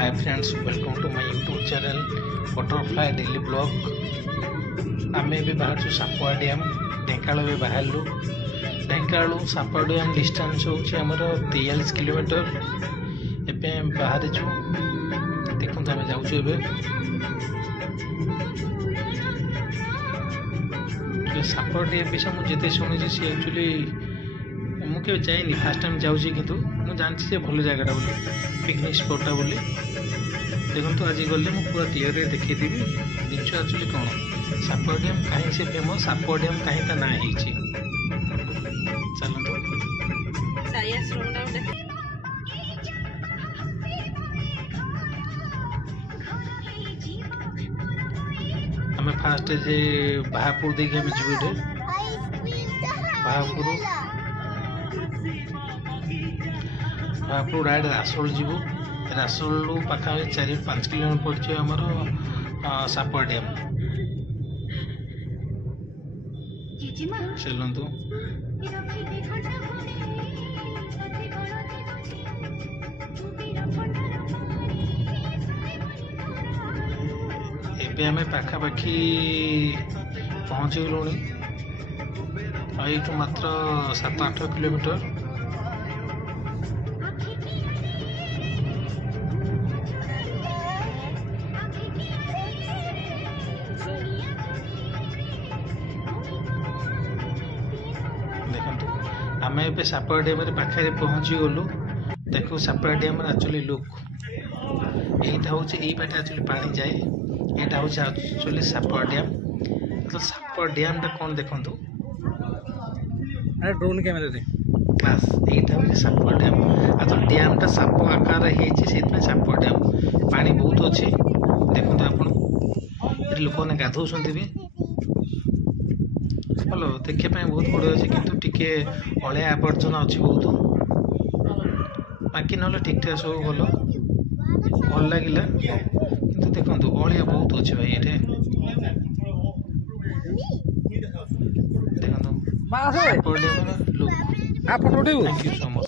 Hi friends, welcome to my YouTube channel butterfly daily blog. आम भी बाहर Sapua dam Dhenkanal भी बाहर ढेंकाल सापुआ डैम डिस्टेंस होमर 43 किलोमीटर। एवं बाहर देखो आम जाऊँ सापुआ डैम विषय मुझे शुणी सी एक्चुअली मुझे जाइनी फास्ट टाइम जाऊँगी किंतु मुझे जानती भल जगटा बोली पिकनिक स्पॉटा बोली। देखो आज गले मुझे पूरा क्लीयर देखी जिन एक्चुअली कौन सापुआ डैम कहीं से फेमस सापुआ डैम कहीं ता ना चलते आम फास्ट जे बाहापुर देखिए आम जीवे बाहापुर डायरेक्ट रासोल जीवु रासोल पाखा 4-5 किलोमीटर पड़े आमर सापुआ डैम। चलतु एबे आम पाखापाखी पहुँची गलु यू मात्र 7-8 किलोमीटर। देखो आम ए सापुआ डैम पाखे पहुँची गलु। देखो सापुआ डैम एक्चुअली लुक यहाँ हूँ ये एक्चुअली पानी जाए यहाँ हूँ एक्चुअली सापुआ डैम। तो सापुआ डैम टा कौन देखु ड्रोन कैमेरा बास यहाँ हूँ सापुआ डैम। तो डैम टा साप आकार है सापुआ डैम पानी बहुत अच्छे। देखो आप लोक मैंने गाधौ भी भल देखापी बहुत बड़े अच्छे किंतु टिके अलिया आवर्जना अच्छी बहुत बाकी ना ठीक ठाक सब भल भल लगे कि देखो अलिया बहुत अच्छे भाई ये देखो look. Thank you so much.